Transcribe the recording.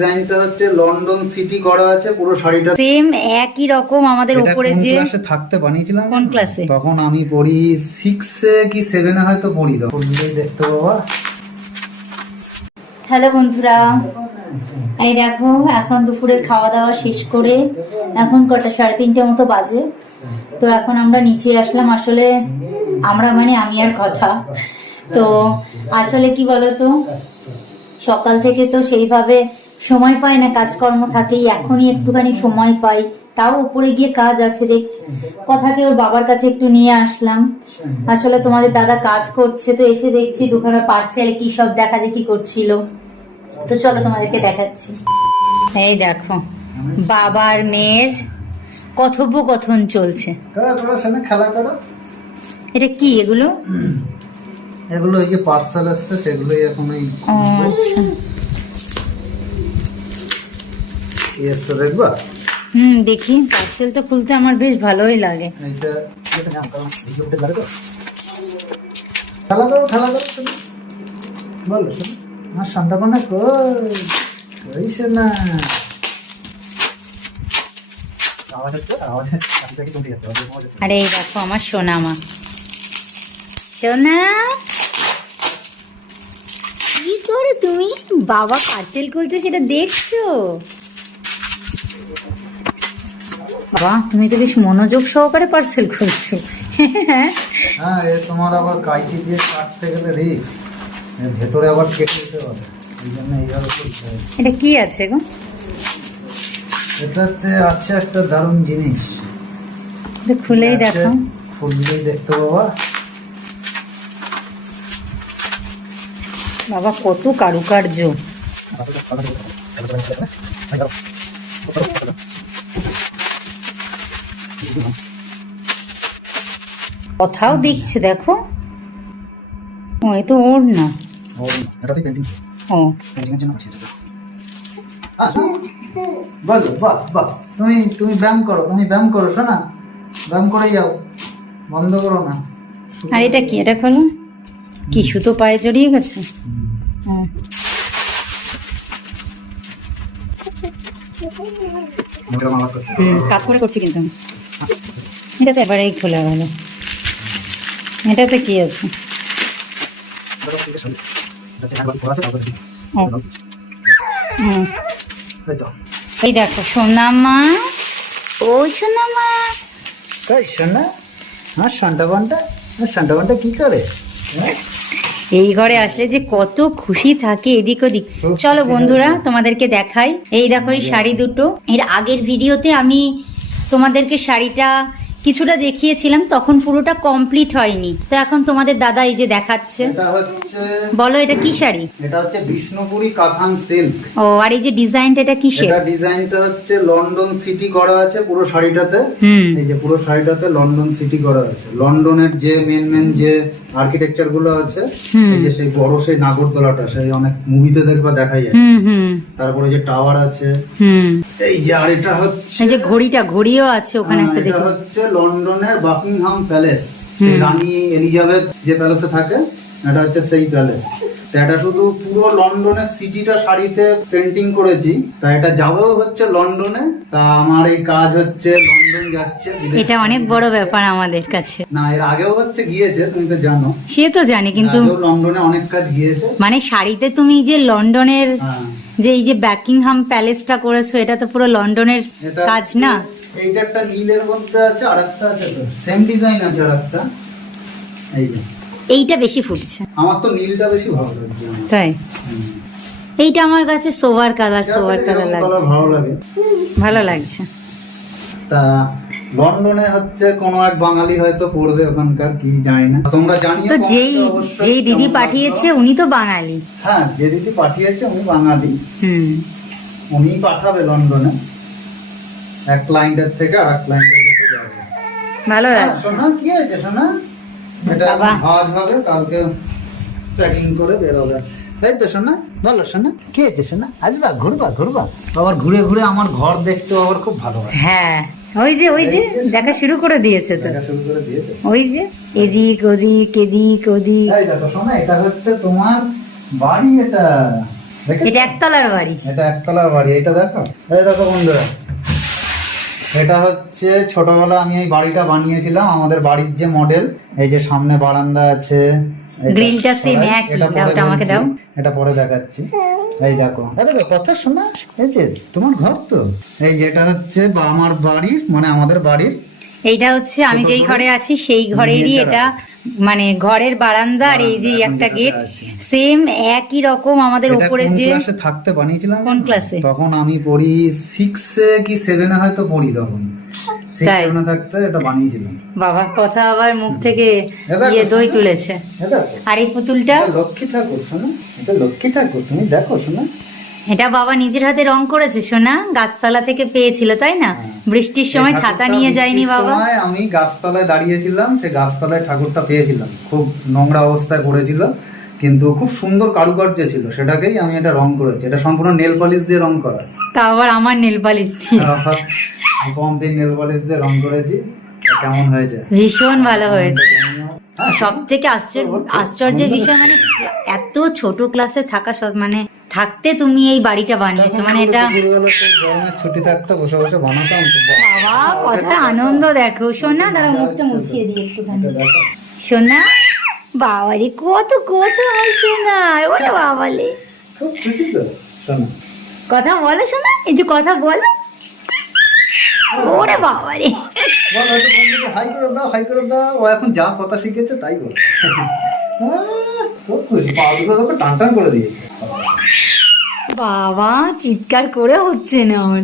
ডিজাইনটা হচ্ছে London city করা আছে, পুরো শাড়িটা সেম একই রকম। আমাদের উপরে যে ক্লাসে থাকতে বানিয়েছিলাম, কোন ক্লাসে? তখন আমি পড়ি 6 এ কি 7 এ হয়তো পড়ি। তখন দেখতে বাবা। হ্যালো বন্ধুরা, এই দেখো এখন দুপুরের খাওয়া দাওয়া শেষ করে এখন কটা 3:30 মতো বাজে। তো এখন আমরা নিচে আসলাম। আসলে আমরা মানে আমি আর কথা, তো আসলে কি বলতো, সকাল থেকে তো সেইভাবে সময় পাই না, কাজকর্ম থাকেই। এখনই একটুখানি সময় পাই, তাও উপরে গিয়ে কাজ আছে। দেখ কথাকে ওর বাবার কাছে একটু নিয়ে আসলাম। আসলে তোমাদের দাদা কাজ করছে, তো এসে দেখছি দুখানা পার্সেল কি সব দেখা দেখি করছিল। তো চলো তোমাদেরকে দেখাচ্ছি। এই দেখো বাবার মেয়ের কথোপকথন চলছে। খেলা করো। এটা কি এগুলো? এগুলো এই যে পার্সেল আসছে সেগুলোই এখন এই আচ্ছা এসে দেখবা। দেখি। পার্সেল তো খুলতে আমার বেশ ভালোই লাগে। এইটা এটা নাম করো, ভিডিওতে লাগে তো। খেলা করো তুমি। বলো শোনো, আমার সামটা কোনা কইছে না। আওয়াজ হচ্ছে, আওয়াজ কি তুমি যাচ্ছে? আরে এই দেখো আমার সোনা মা। সোনা কি করে তুমি? বাবা পার্সেল খুলতে সেটা দেখছো? বাবা তুমি তো বেশ মনোযোগ সহকারে পার্সেল খুলছো। হ্যাঁ, এ তোমার আবার কাইচি দিয়ে কাটতে গেলে রিস্ক, এর ভেতরে আবার কেটে দিতে হবে, এই জন্য এইভাবে করতে হবে। এটা কি আছে গো? এটাতে আছে একটা দারুণ জিনিস। খুলেই দেখো। খুললেই দেখতে বাবা। বাবা কত কারুকার্য। কথাও দেখছে দেখো। ও এ তো ওর না। এটাতে পেন্টিং, ও পেন্টিংয়ের জন্য আছে। বলো বাহ বাহ। তুমি ব্যায়াম করো শোনা, ব্যায়াম করে যাও, বন্ধ করো না। আর এটা কি? এটা খোলো। কি সুতো পায়ে জড়িয়ে গেছে? কাজ করে করছি কিন্তু। এটাতে এবার এই খোলা গেল। এটাতে কি আছে? এই দেখো সোনামা, ও সোনামা। তাই শোনা, হ্যাঁ সান্টা কি করে? এই ঘরে আসলে যে কত খুশি থাকে এদিক ওদিক। চলো বন্ধুরা তোমাদেরকে দেখাই। এই দেখো এই শাড়ি দুটো। এর আগের ভিডিওতে আমি তোমাদেরকে শাড়িটা কিছুটা দেখিয়েছিলাম, তখন পুরোটা কমপ্লিট হয়নি। তো এখন তোমাদের দাদা এই যে দেখাচ্ছে। এটা হচ্ছে, বলো এটা কি শাড়ি? এটা হচ্ছে বিষ্ণুপুরি কাঁথান সিল্ক। ও আর এই যে ডিজাইনটা এটা কিসের? এটা ডিজাইনটা হচ্ছে লন্ডন সিটি করা আছে পুরো শাড়িটাতে। এই যে পুরো শাড়িটাতে লন্ডন সিটি করা আছে। লন্ডনের যে মেন যে আর্কিটেকচার গুলো আছে, এই যে সেই বড় সেই নাগরদোলাটা, সেই অনেক মুভিতে দেখবা দেখা যায়। তারপরে যে টাওয়ার আছে, এই যে আর এটা হচ্ছে এই যে ঘড়িও আছে ওখানে একটা দেখো। এটা হচ্ছে লন্ডনের বাকিংহাম প্যালেস, রানী এলিজাবেথ যে প্যালেসে থাকে, এটা হচ্ছে সেই প্যালেস। এটা শুধু পুরো লন্ডনের সিটিটা শাড়িতে পেন্টিং করেছি। তা এটা যাবেও হচ্ছে লন্ডনে। তা আমার এই কাজ হচ্ছে লন্ডন যাচ্ছে। এটা অনেক বড় ব্যাপার আমাদের কাছে। না, এর আগেও হচ্ছে গিয়েছে, তুমি তো জানো। সে তো জানি, কিন্তু লন্ডনে অনেক কাজ গিয়েছে। মানে শাড়িতে তুমি যে লন্ডনের যে এই যে বাকিংহাম প্যালেসটা করেছো, এটা তো পুরো লন্ডনের কাজ না? এইটা একটা নীলের মধ্যে আছে, আরেকটা আছে তো সেম ডিজাইন আছে আরেকটা। এই যে এইটা বেশি ফুটছে। আমার তো নীলটা বেশি ভালো লাগছে। তাই? এইটা আমার কাছে সোভার কালার লাগছে। ভালো লাগছে। তা লন্ডনে হচ্ছে কোনো এক বাঙালি হয়তো পড়বে ওখানকার, কি জানি না, তোমরা জানিও। তো যেই দিদি পাঠিয়েছে উনি তো বাঙালি। হ্যাঁ, যে দিদি পাঠিয়েছে উনি বাঙালি। উনি পাঠাবে লন্ডনে, এক ক্লায়েন্টের থেকে আরেক ক্লায়েন্টের কাছে যাবে। ভালো লাগছে। শোনা কি হয়েছে শোনা, এটা ভাজ হবে, কালকে প্যাকিং করে বেরোবে। তাই তো শোনা? বলো শোনা কি হয়েছে শোনা? আসবা ঘুরবা আবার ঘুরে আমার ঘর দেখতে আবার খুব ভালো হয়। হ্যাঁ, ওই যে দেখা শুরু করে দিয়েছে তো। ওই যে এদিক ওদিক। এই দেখো শোনা, এটা হচ্ছে তোমার বাড়ি। এটা দেখেছো? এটা একতলার বাড়ি। এটা একতলার বাড়ি। এটা দেখো, এই দেখো বন্ধুরা, এটা হচ্ছে ছোটবেলা আমি এই বাড়িটা বানিয়েছিলাম। আমাদের বাড়ির যে মডেল, এই যে সামনে বারান্দা আছে, গ্রিলটা সেম একই। এটা দাও, পরে ওটা আমাকে দাও। বলছি, এটা পরে দেখাচ্ছি। এই দেখো, আরে কথা শোনা, এই যে তোমার ঘর তো, এই যে এটা হচ্ছে আমার বাড়ির, মানে আমাদের বাড়ির। এইটা হচ্ছে আমি যেই ঘরে আছি সেই ঘরেরই এটা, মানে ঘরের বারান্দা, আর এই যে একটা গেট সেম একই রকম। আমাদের এটা উপরে কোন যে ক্লাসে থাকতে বানিয়েছিলাম? কোন ক্লাসে? তখন আমি পড়ি 6 কি 7 এ হয়তো পড়ি, তখন 6 তাই? 7 এ থাকতে এটা বানিয়েছিলাম। বাবার কথা আবার মুখ থেকে এটা ইয়ে দই শোনা? তুলেছে। এটা আর এই পুতুলটা, এটা লক্ষ্মী ঠাকুর শোনা, এটা লক্ষ্মী ঠাকুর, তুমি দেখো শোনা। এটা বাবা নিজের হাতে রং করেছে সোনা, গাছতলা থেকে পেয়েছিল তাই না? বৃষ্টির সময় এই ছাতা ঠাকুরটা নিয়ে যায়নি বৃষ্টির বাবা? সময় আমি গাছতলায় দাঁড়িয়েছিলাম, সেই গাছতলায় ঠাকুরটা পেয়েছিলাম, খুব নোংরা অবস্থায় পড়েছিল, কিন্তু খুব সুন্দর কারুকার্য ছিল, সেটাকেই আমি এটা রং করেছি। এটা সম্পূর্ণ নেল পলিশ দিয়ে রং করা, তা আবার আমার নেল পালিশ দিয়ে। পম্পিং নেল পলিশ দিয়ে রং করেছি। কেমন হয়েছে? ভীষণ ভালো হয়েছে। হ্যাঁ, সব থেকে আশ্চর্যের বিষয়, মানে এত ছোট ক্লাসে থাকা মানে থাকতে তুমি এই বাড়িটা বানিয়েছো, মানে এটা দুপুরবেলা সেই গরমের ছুটি থাকতো, বসে বসে বানাতাম তো। বাবা কত আনন্দ দেখো সোনা। দাঁড়া মুখটা মুছিয়ে দিই একটুখানি। দেখো, সোনা বাবারে কত কথা হয় সোনা, ওরে বাবালে খুব খুশি তো শোনো। কথা বলো সোনা, এই যে কথা বলো, ওরে বাবারে। বল, হয়তো বন্ধুকে হাই করে দাও, হাই করে দাও। ও এখন যা কথা শিখেছে তাই বল। খুব খুশি, পা দুটো তোকে টান টান করে দিয়েছে। বাবা চিৎকার করে হচ্ছে না ওর।